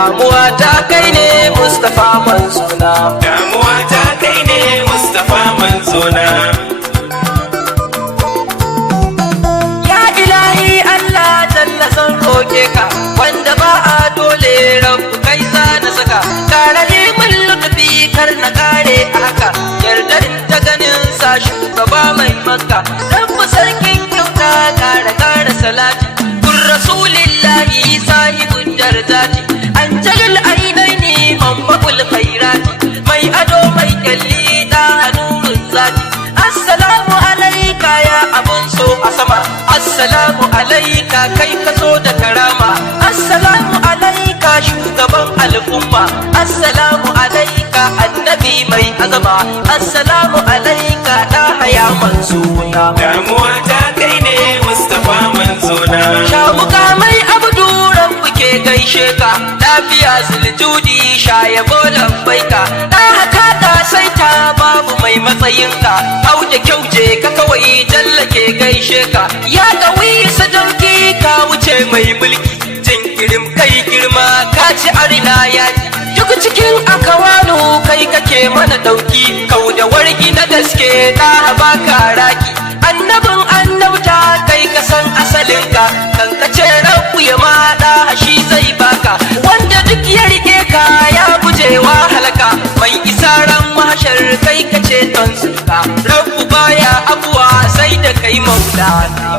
damuwa ta kai ne Mustapha manzona, damuwa ta kai ne Mustapha manzona. ya ilahi Allah jalla zan roke ka wanda ba a dole rabu kai za na saka kare min lutufi kar na kare a haka yarda in ta ganin sa shugaba mai makka rabbu sarkin kyauta kare salati kun rasulillahi sahibul darajati anjalul ainaini mammakul khairati mai ado mai kalli da nurun zati assalamu alayka ya abun so a sama assalamu alayka kai ka so da karama assalamu alayka shugaban al'umma assalamu alayka annabi mai azama assalamu alayka da haya manzona, damuwa ta kai ne Mustapha manzona. shawuka mai abdu rabbu ke gaishe ka lafiya zuljudi shayabo labbaika da haka da sai ta babu mai matsayinka auje kyauje ka kawai jalla ke gaishe ka ya gawi sadauki ka wuce mai mulki jinkirim kai girma ka ci arina yaki duk cikin akawanu kai kake mana dauki kau da wargi na gaske da baka raki annabin annabta kai ka san asalinka kan ka ce rabbu ya mada shi zai baka wanda duk ya rike ka ya gujewa halaka mai isaran mahashar kai ka ce ton suka rabbu baya abuwa sai da kai maulana,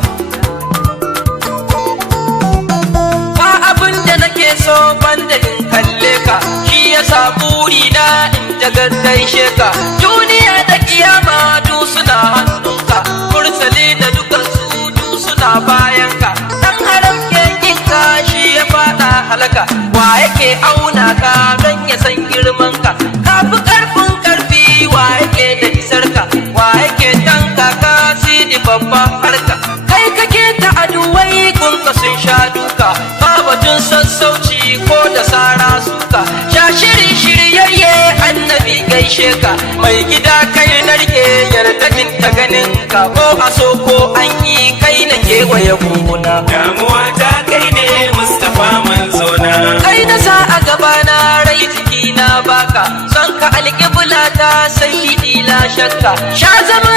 ba abin da nake so banda in kalle ka shi yasa burina in daga gaishe ka duniya da kiyama du suna hannunka mursali da dukan su du suna bayanka dan haram ke ka shi ya fada halaka wa yake auna ka don ya san girman ka kafi karfin karfi wa yake da isar ka wa yake tanka ka sidi babba harka kai kake ta aduwai gunka sun sha duka babatun sassauci ko da sara suka sha shiryayye annabi gaishe ka mai gida kai narke yarda in ta ganin ka ko a so ko an yi kai na kewaye gona, damuwa ta kai ne Mustapha manzona. kai na sa a gabana rai jiki na baka son ka alƙibla ta sai la shakka sha zama